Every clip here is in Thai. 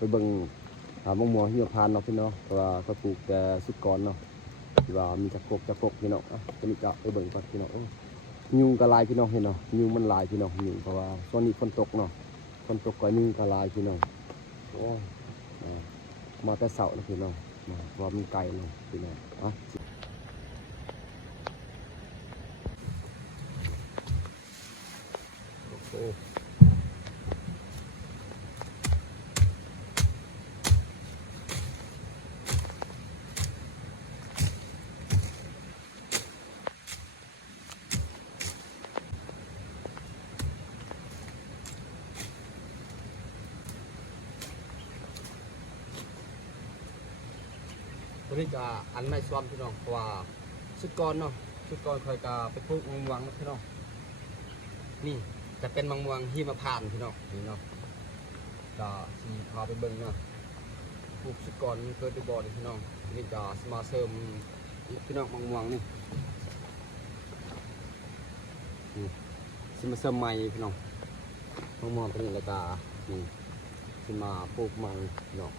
ไปเบิ่งมะม่วงหิมพานต์เนาะพี่น้องเพราะว่าก็ปลูกแต่สุดก่อนเนาะที่ว่ามีจักกพี่น้องตัวนี้ก็ไปเบิ่งก่อนพี่น้องยุงก็หลายพี่น้องเห็นเนาะยุงมันหลายพี่น้องยุงเพราะว่าช่วงนี้ฝนตกเนาะฝนตกก็ยุงก็หลายพี่น้องโอ้มาแต่เช้าแล้วพี่น้องเพราะว่ามันไกลเนาะพี่น้องโอ้ตัวนี้ก็อันไม่ซ้อมพี่น้องเพราะว่าชุดก่อนเนาะชุดก่อนคอยก็ไปปลูกมะม่วงนะพี่น้องนี่จะเป็นมะม่วงหิมพานต์พี่น้องนี่เนาะก็สิพาไปเบิ่งเนาะปลูกชุดก่อนเกิดอยู่บ่อนี่พี่น้องนี่ก็สิมาเสริมพี่น้องมะม่วงนี่สิมาเสริมใหม่พี่น้องมะม่วงตัวนี้แล้วก็นี่สิมาปลูกใหม่พี่น้อง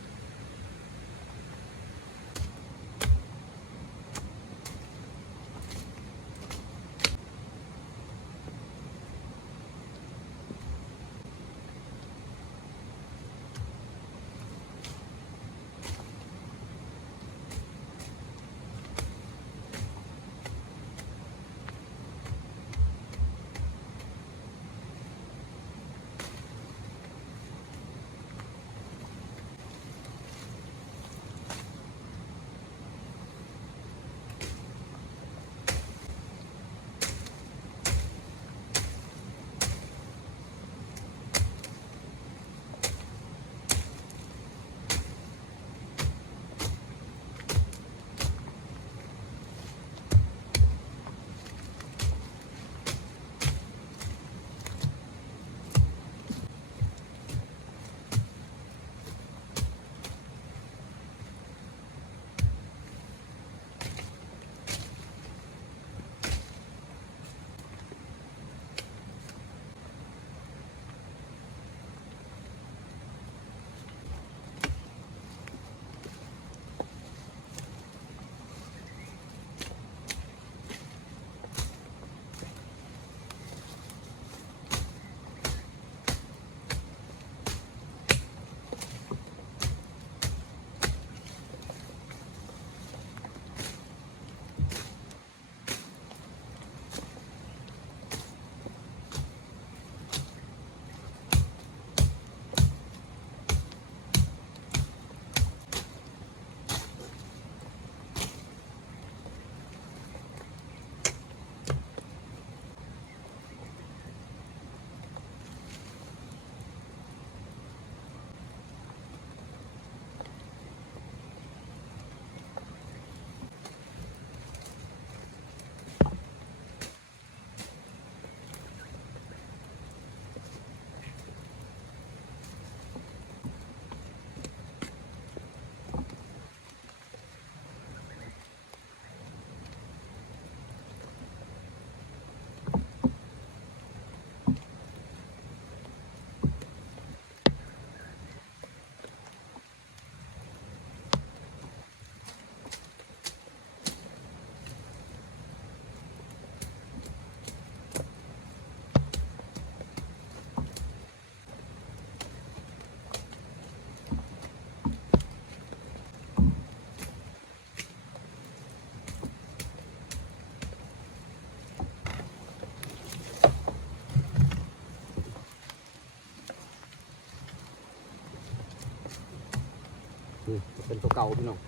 เป็นตัวเก่าพี่น้อง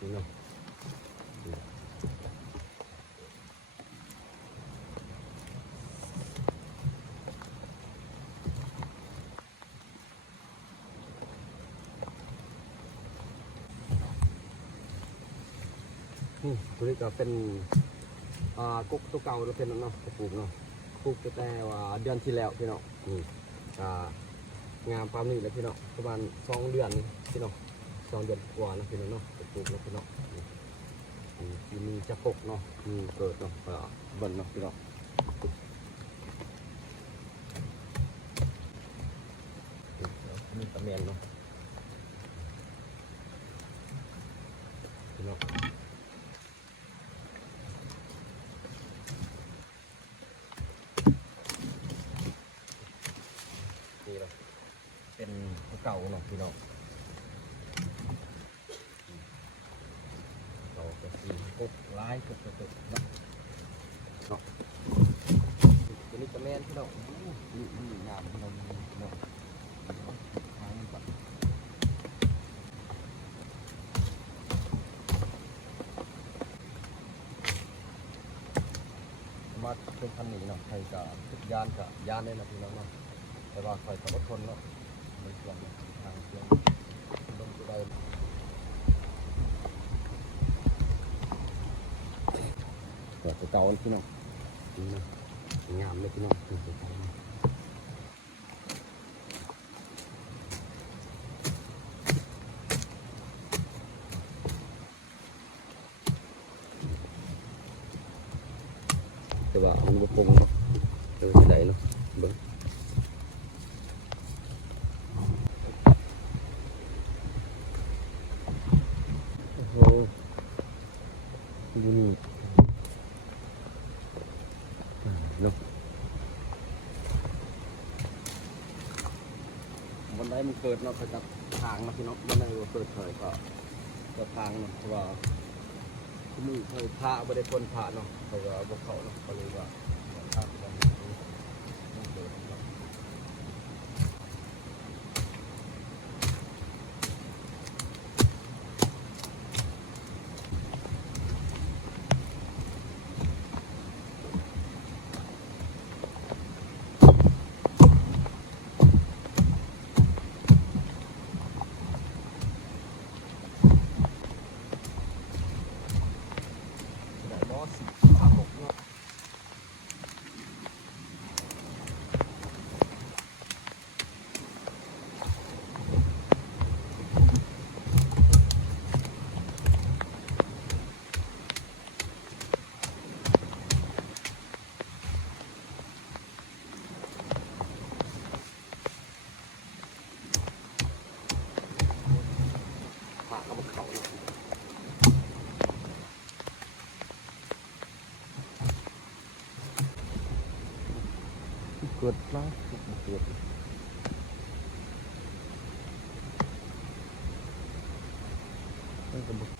นี่เนาะตัวนี้ก็เป็นกุ๊กตัวเก่าเราเป็นเนาะปลูกเนาะปลูกแต่ว่าเดือนที่แล้วพี่น้องงามปามนี้แล้วพี่น้องประมาณ2 เดือนพี่น้อง2 เดือนกว่านะพี่น้องเนาะปลูกแล้วพี่น้องมีจะปกเนาะมีเกิดเนาะเบิ่นเนาะพี่น้องมีตะเมียนเนาะ พี่น้องนี่เราเป็นเก่าเนาะพี่น้องเราก็สีกบลายกบเนาะตัวนี้จะแม่นพี่น้องนี่งามพี่น้องพี่น้องหามันก่อนมาเป็นพันนี้เนาะใครก็ยานกับยานได้นะพี่น้องเนาะแต่ว่าใครก็อดทนเนาะไม่ยอมทางเสียงลงตัวใดตัวเก่าพี่น้องงามเลยพี่น้องตัวเก่าแต่ว่ามันก็คงเนาะที่ไหนเนาะเบิ้งโอ้โหดูนี่เนาะวันไหนมันเกิดเนาะเขาจับทางนะพี่น้องวันไหนว่าเกิดเคยก็จะทางเนาะเพราะว่ามือเคยพาไม่ได้คนพาเนาะเขาก็บอกเขาเนาะเขาเลยว่าทางตรงนี้ต้องเกิดเนาะได้บอส36เนาะพาเขาบอกเขาเนาะเกิดแล้วเกิดนี่ก็บอก